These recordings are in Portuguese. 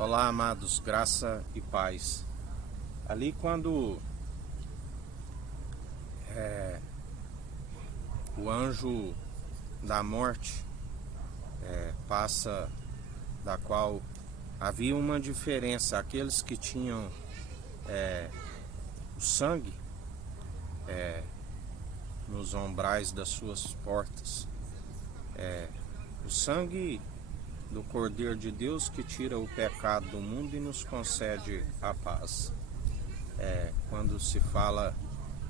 Olá, amados, graça e paz. Ali quando o anjo da morte passa, da qual havia uma diferença, aqueles que tinham o sangue nos umbrais das suas portas, o sangue do Cordeiro de Deus que tira o pecado do mundo e nos concede a paz. Quando se fala,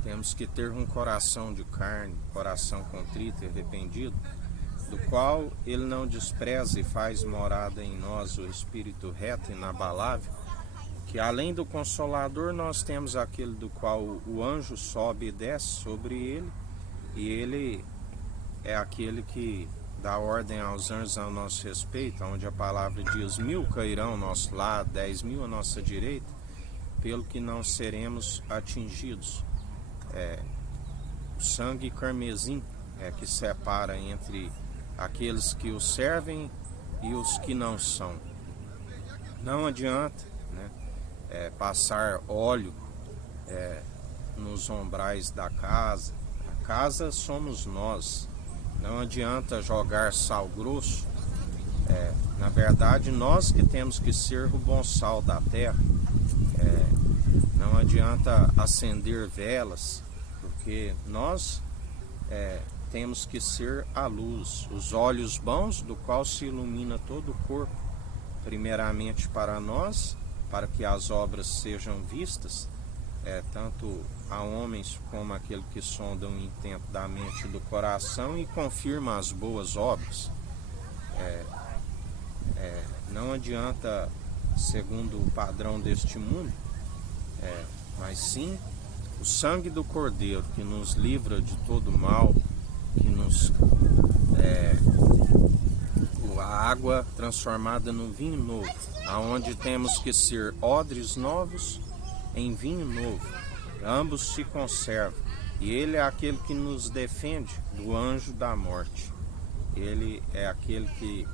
temos que ter um coração de carne, coração contrito e arrependido, do qual ele não despreza e faz morada em nós o Espírito reto e inabalável, que além do Consolador nós temos aquele do qual o anjo sobe e desce sobre ele, e ele é aquele que dá ordem aos anjos a nosso respeito, onde a palavra diz: 1000 cairão ao nosso lado, 10.000 à nossa direita, pelo que não seremos atingidos. O sangue carmesim que separa entre aqueles que o servem e os que não são. Não adianta passar óleo nos umbrais da casa. A casa somos nós. Não adianta jogar sal grosso. Na verdade, nós que temos que ser o bom sal da terra. Não adianta acender velas, porque nós temos que ser a luz, os olhos bons do qual se ilumina todo o corpo, primeiramente para nós, para que as obras sejam vistas, tanto a homens como aquele que sonda o intento da mente e do coração e confirma as boas obras. Não adianta segundo o padrão deste mundo, mas sim o sangue do Cordeiro que nos livra de todo mal, que nos a água transformada no vinho novo, aonde temos que ser odres novos em vinho novo. Ambos se conservam, e ele é aquele que nos defende do anjo da morte. Ele é aquele que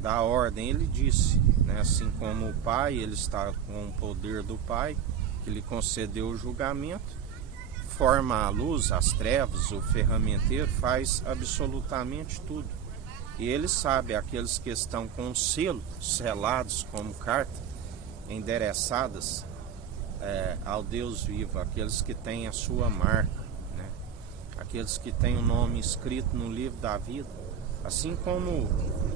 dá ordem. Ele disse, assim como o Pai, ele está com o poder do Pai, que lhe concedeu o julgamento, forma a luz, as trevas, o ferramenteiro faz absolutamente tudo. E ele sabe aqueles que estão com o selo selados como carta, endereçadas ao Deus vivo, aqueles que têm a sua marca, aqueles que têm o nome escrito no livro da vida, assim como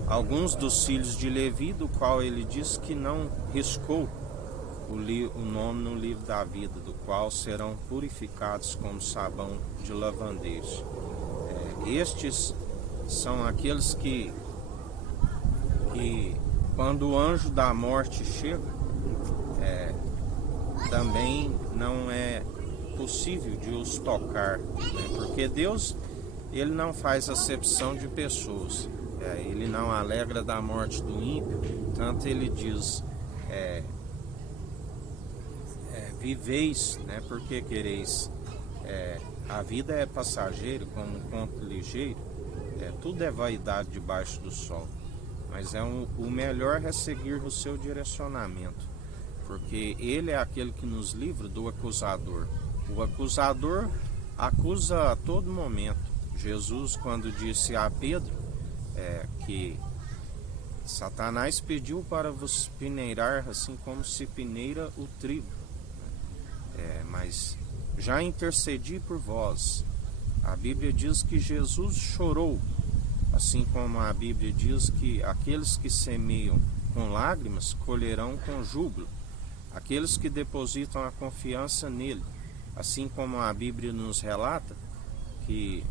alguns dos filhos de Levi, do qual ele diz que não riscou o nome no livro da vida, do qual serão purificados como sabão de lavandeiros. Estes são aqueles que quando o anjo da morte chega, também não é possível de os tocar, porque Deus, ele não faz acepção de pessoas, ele não alegra da morte do ímpio, tanto ele diz: viveis, porque quereis. A vida é passageira, como um conto ligeiro, tudo é vaidade debaixo do sol, mas o melhor é seguir o seu direcionamento, porque ele é aquele que nos livra do acusador. O acusador acusa a todo momento. Jesus, quando disse a Pedro que Satanás pediu para vos peneirar assim como se peneira o trigo, mas já intercedi por vós. A Bíblia diz que Jesus chorou, assim como a Bíblia diz que aqueles que semeiam com lágrimas colherão com júbilo, aqueles que depositam a confiança nele, assim como a Bíblia nos relata que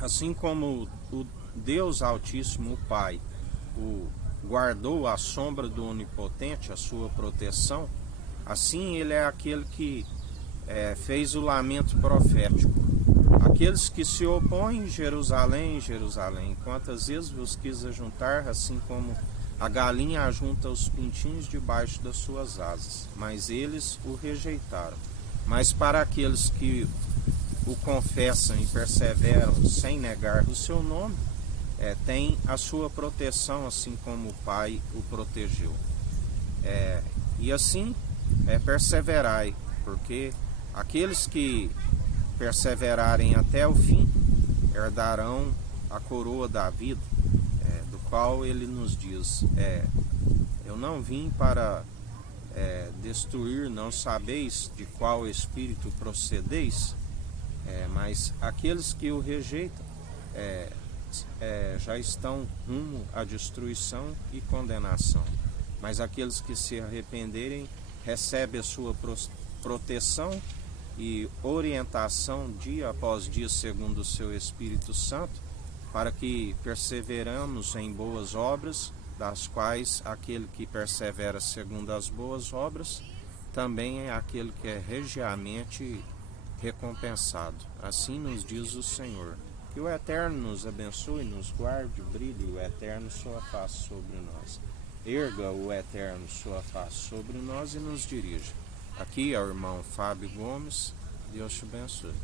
assim como o Deus Altíssimo, o Pai, o guardou à sombra do Onipotente, a sua proteção, assim ele é aquele que fez o lamento profético. Aqueles que se opõem, Jerusalém, Jerusalém, quantas vezes vos quis ajuntar, assim como a galinha ajunta os pintinhos debaixo das suas asas, mas eles o rejeitaram. Mas para aqueles que o confessam e perseveram sem negar o seu nome, tem a sua proteção, assim como o Pai o protegeu. E assim, perseverai, porque aqueles que perseverarem até o fim herdarão a coroa da vida, do qual ele nos diz: eu não vim para destruir, não sabeis de qual espírito procedeis, mas aqueles que o rejeitam já estão rumo à destruição e condenação. Mas aqueles que se arrependerem recebem a sua proteção e orientação dia após dia segundo o seu Espírito Santo, para que perseveramos em boas obras, das quais aquele que persevera segundo as boas obras também é aquele que é regiamente recompensado. Assim nos diz o Senhor. Que o Eterno nos abençoe, nos guarde, brilhe o Eterno sua face sobre nós. Erga o Eterno sua face sobre nós e nos dirija. Aqui é o irmão Fábio Gomes. Deus te abençoe.